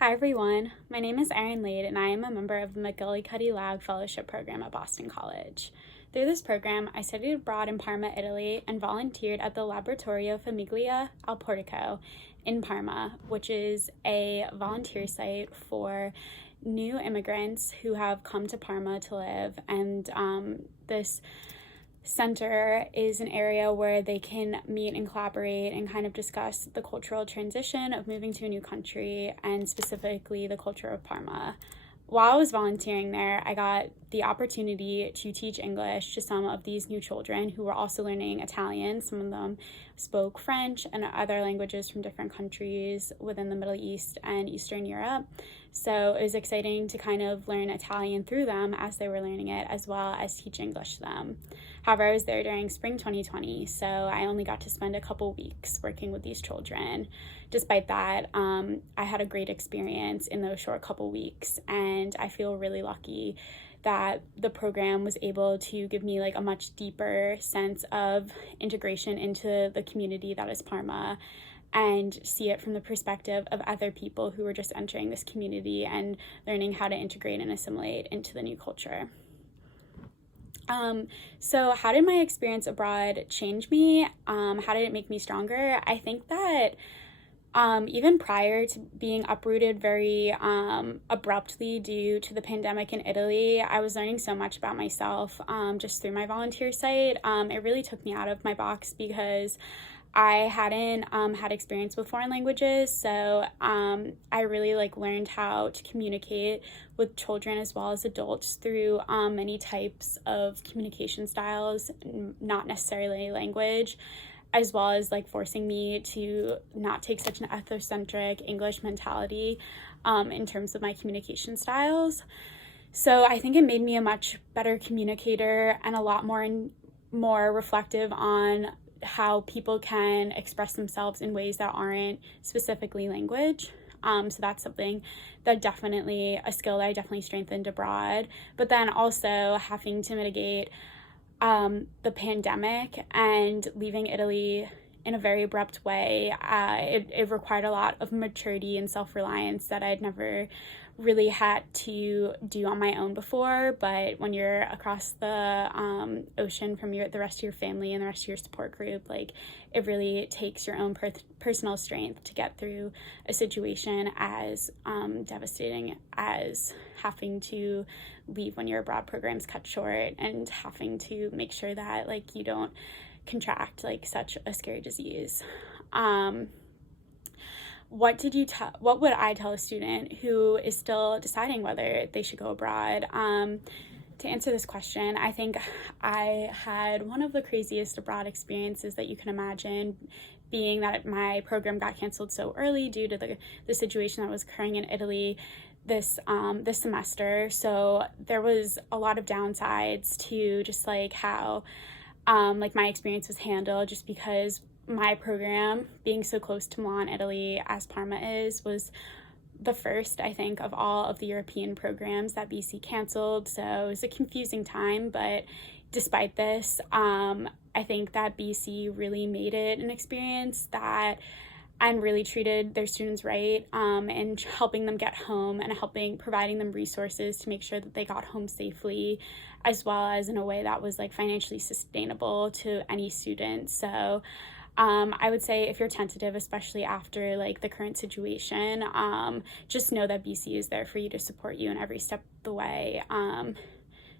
Hi everyone, my name is Erin and I am a member of the McGillycuddy-Logue Fellowship Program at Boston College. Through this program, I studied abroad in Parma, Italy, and volunteered at the Laboratorio Famiglia al Portico in Parma, which is a volunteer site for new immigrants who have come to Parma to live. And this center is an area where they can meet and collaborate and kind of discuss the cultural transition of moving to a new country and specifically the culture of Parma. While I was volunteering there, I got the opportunity to teach English to some of these new children who were also learning Italian. Some of them spoke French and other languages from different countries within the Middle East and Eastern Europe. So it was exciting to kind of learn Italian through them as they were learning it, as well as teach English to them. However, I was there during spring 2020, so I only got to spend a couple weeks working with these children. Despite that, I had a great experience in those short couple weeks, and I feel really lucky that the program was able to give me like a much deeper sense of integration into the community that is Parma, and see it from the perspective of other people who were just entering this community and learning how to integrate and assimilate into the new culture. So how did my experience abroad change me? How did it make me stronger? I think that even prior to being uprooted very abruptly due to the pandemic in Italy, I was learning so much about myself just through my volunteer site. It really took me out of my box because I hadn't had experience with foreign languages, so I really learned how to communicate with children as well as adults through many types of communication styles, not necessarily language, as well as forcing me to not take such an ethnocentric English mentality in terms of my communication styles. So I think it made me a much better communicator and a lot more reflective on how people can express themselves in ways that aren't specifically language. So that's something that a skill that I definitely strengthened abroad. But then also having to mitigate the pandemic and leaving Italy in a very abrupt way, it required a lot of maturity and self-reliance that I'd never really had to do on my own before. But when you're across the ocean from the rest of your family and the rest of your support group, it really takes your own personal strength to get through a situation as devastating as having to leave when your abroad program's cut short and having to make sure that you don't contract such a scary disease. What would I tell a student who is still deciding whether they should go abroad? To answer this question, I think I had one of the craziest abroad experiences that you can imagine, being that my program got canceled so early due to the situation that was occurring in Italy this semester. So there was a lot of downsides to just how my experience was handled, just because my program, being so close to Milan, Italy, as Parma is, was the first, I think, of all of the European programs that BC canceled. So it was a confusing time, but despite this, I think that BC really made it an experience and really treated their students right, and helping them get home and providing them resources to make sure that they got home safely, as well as in a way that was financially sustainable to any student. So I would say if you're tentative, especially after the current situation, just know that BC is there for you to support you in every step of the way.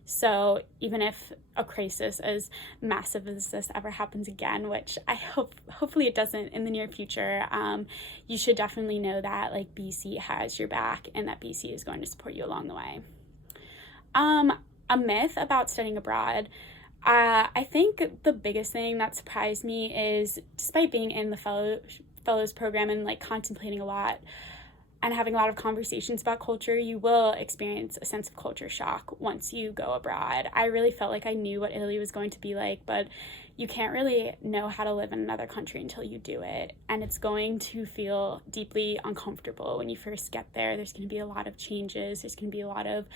So even if a crisis as massive as this ever happens again, which I hopefully it doesn't in the near future, you should definitely know that BC has your back and that BC is going to support you along the way. A myth about studying abroad. I think the biggest thing that surprised me is, despite being in the fellows program and contemplating a lot and having a lot of conversations about culture, you will experience a sense of culture shock once you go abroad. I really felt like I knew what Italy was going to be like, but you can't really know how to live in another country until you do it. And it's going to feel deeply uncomfortable when you first get there. There's going to be a lot of changes. There's going to be a lot of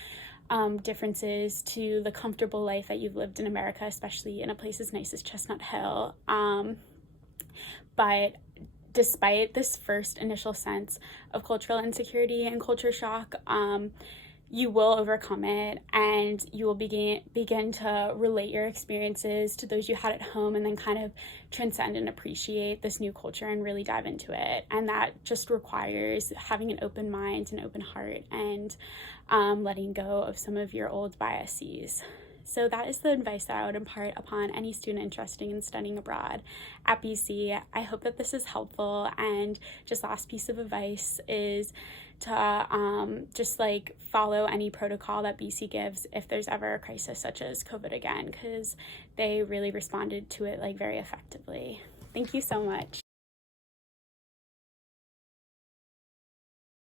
differences to the comfortable life that you've lived in America, especially in a place as nice as Chestnut Hill. But despite this first initial sense of cultural insecurity and culture shock, you will overcome it, and you will begin to relate your experiences to those you had at home, and then kind of transcend and appreciate this new culture and really dive into it. And that just requires having an open mind, an open heart, and letting go of some of your old biases. So that is the advice that I would impart upon any student interested in studying abroad at BC. I hope that this is helpful. And just last piece of advice is to just like follow any protocol that BC gives if there's ever a crisis such as COVID again, because they really responded to it like very effectively. Thank you so much.